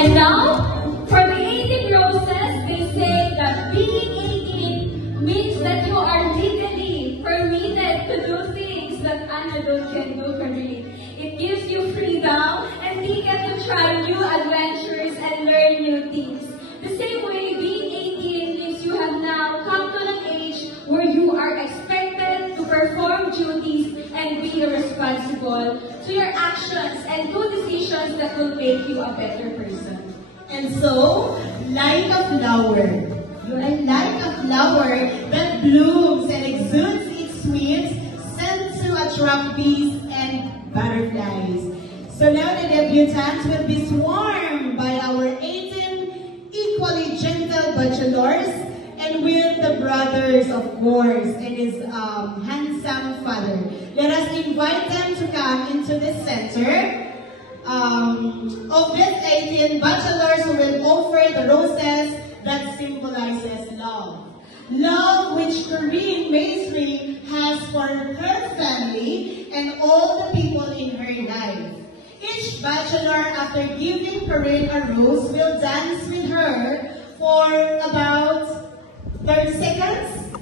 And now, for the 18 roses, they say that being 18 means that you are legally permitted to do things that an adult can do currently. It gives you freedom and ticket to try new adventures and learn new things. The same way, being 18 means you have now come to an age where you are expected to perform duties and be responsible to your actions and do decisions that will make you a better person. And so, like a flower, you are like a flower that blooms and exudes its wings, sent to attract bees and butterflies. So now the debutants will be swarmed by our 18 equally gentle bachelors and with the brothers, of course, and his handsome father. Let us invite them to come into the center of these 18 bachelors who will offer the roses that symbolizes love. Love which Corinne Maisry has for her family and all the people in her life. Each bachelor, after giving Corinne a rose, will dance with her for about 30 seconds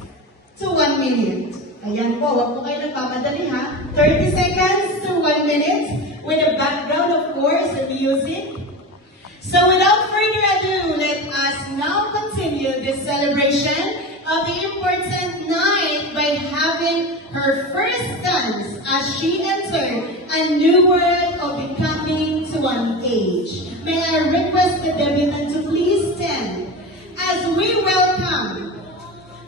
to 1 minute. Ayan po, wag po kayo nagpapadali ha. 30 seconds to 1 minute with a background, of course, the music. So without further ado, let us now continue this celebration of the important night by having her first dance as she entered a new world of becoming to an age. May I request the debutant to please stand as we welcome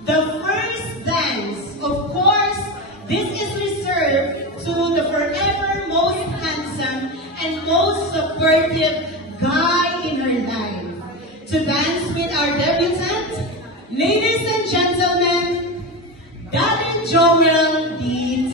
the first dance. Of course, this is reserved to the forever most handsome and most supportive guy in her life. To dance with our debutant, ladies and gentlemen, Darren Joel Dean.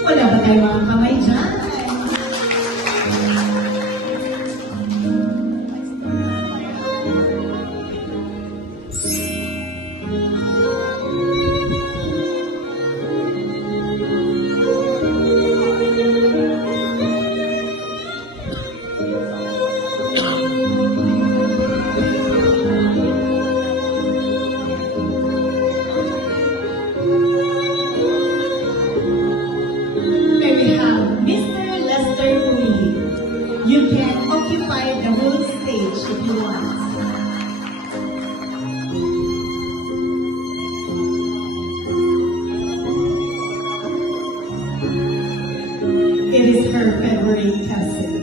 Wala ba tayo mga kamay dyan? You can occupy the whole stage if you want. It is her favorite cousin.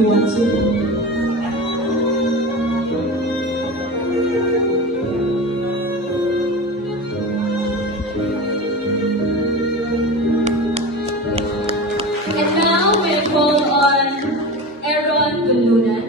you want to. And now we'll call on Aaron Dulunan.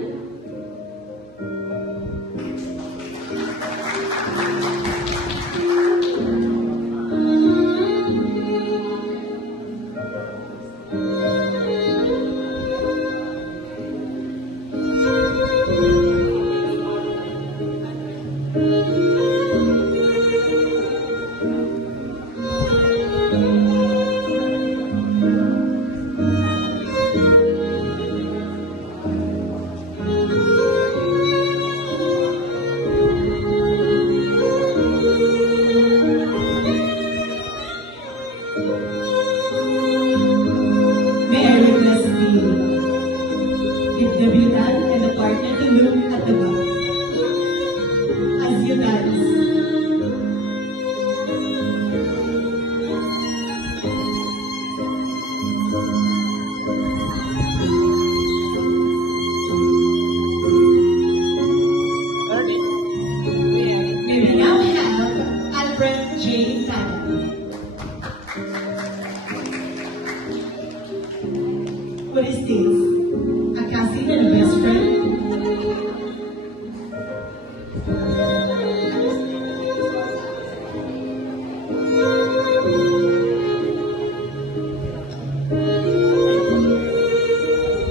May I request the debutant and the partner to look at the back as you dance. May we now have Albert J. Tan. What is this? A cousin and a best friend?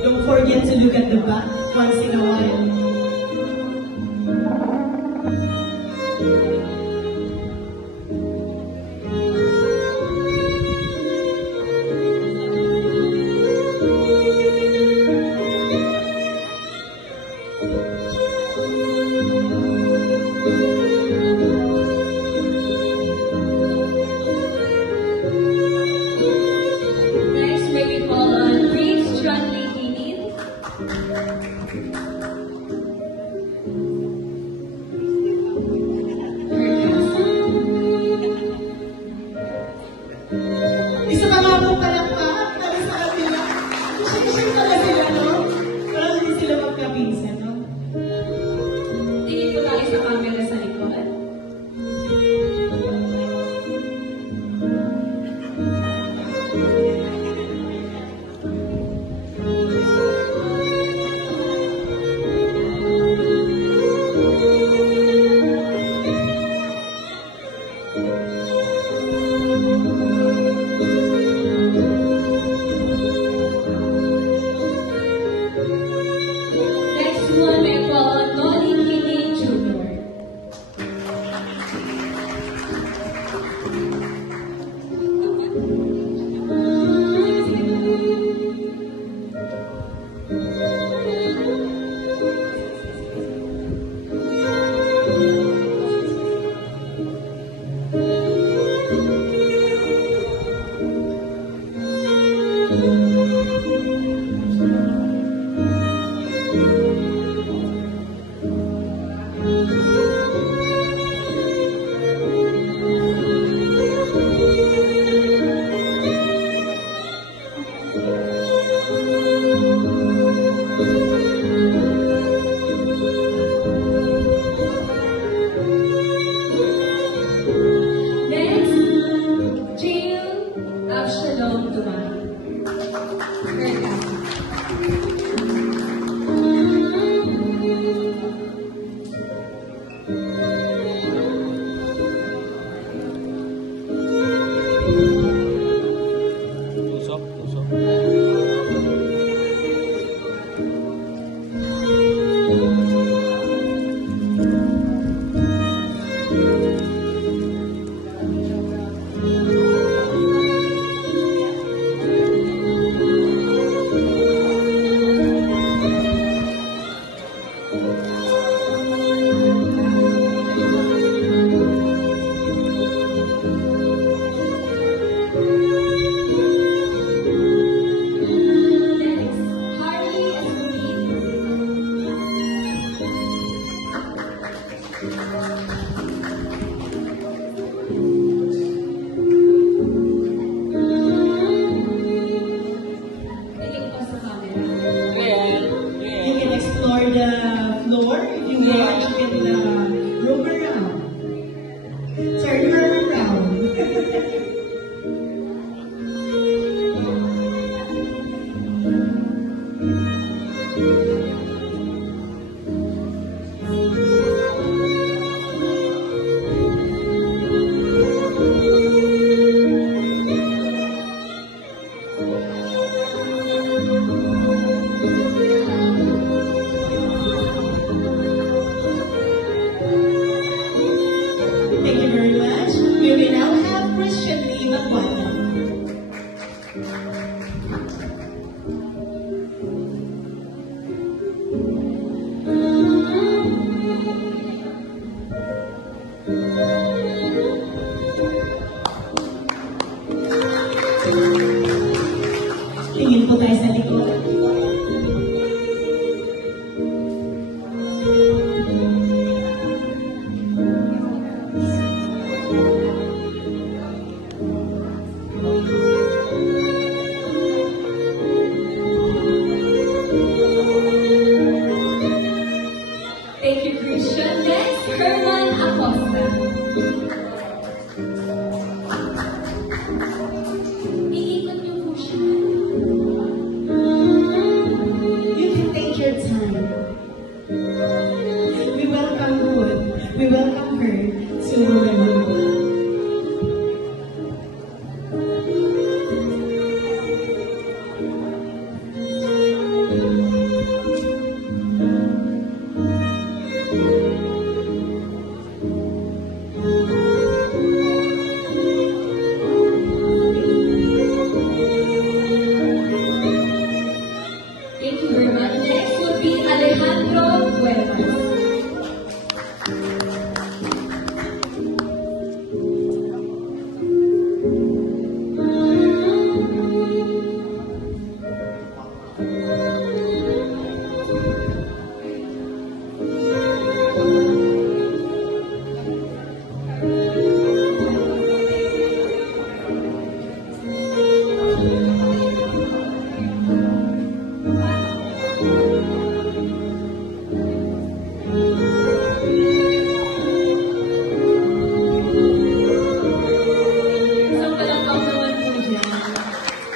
Don't forget to look at the back once in a while. Next, may we call on Prince John Lee Hinin. Isa pa nga po palakpak, pero sa kanila, kusing-kusing pala sila, no? Parang hindi sila magkabinsan, no? Tingin ko tayo sa camera sa likod. Next one, may call on Noli Hinin Jr. Next, Jill Absalom Duman. Her cousin. Tusok, tusok. Christian Lee Magwana. Tingin po tayo sa likod.